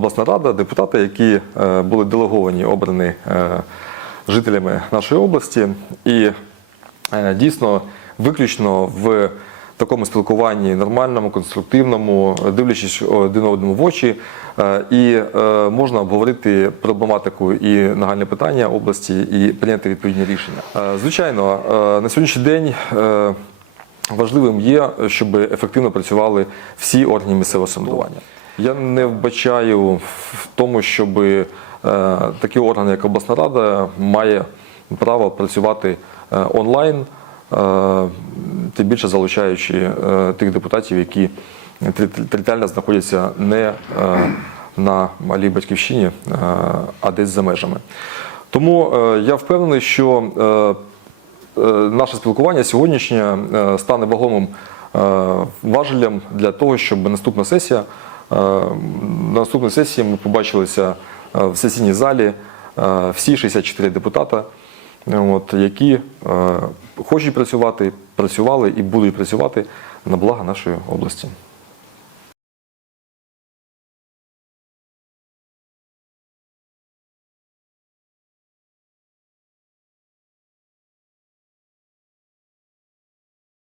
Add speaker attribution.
Speaker 1: обласна рада, депутати, які е, були делеговані, обрані е, жителями нашої області. І е, дійсно, виключно в такому спілкуванні нормальному, конструктивному, дивлячись один одному в очі, і можна обговорити проблематику і нагальне питання області і прийняти відповідні рішення. Звичайно, на сьогоднішній день. Важливим є, щоб ефективно працювали всі органи місцевого самоврядування. Я не вбачаю в тому, щоб е, такі органи, як обласна рада, має право працювати е, онлайн, е, тим більше залучаючи е, тих депутатів, які тери- територіально знаходяться не е, на малій батьківщині, е, а десь за межами. Тому е, я впевнений, що е, Е, наше спілкування сьогоднішнє е, стане вагомим е, важелем для того, щоб наступна сесія на наступній сесії ми побачилися е, в сесійній залі е, всі 64 депутата, е, от, які е, хочуть працювати, працювали і будуть працювати на благо нашої області.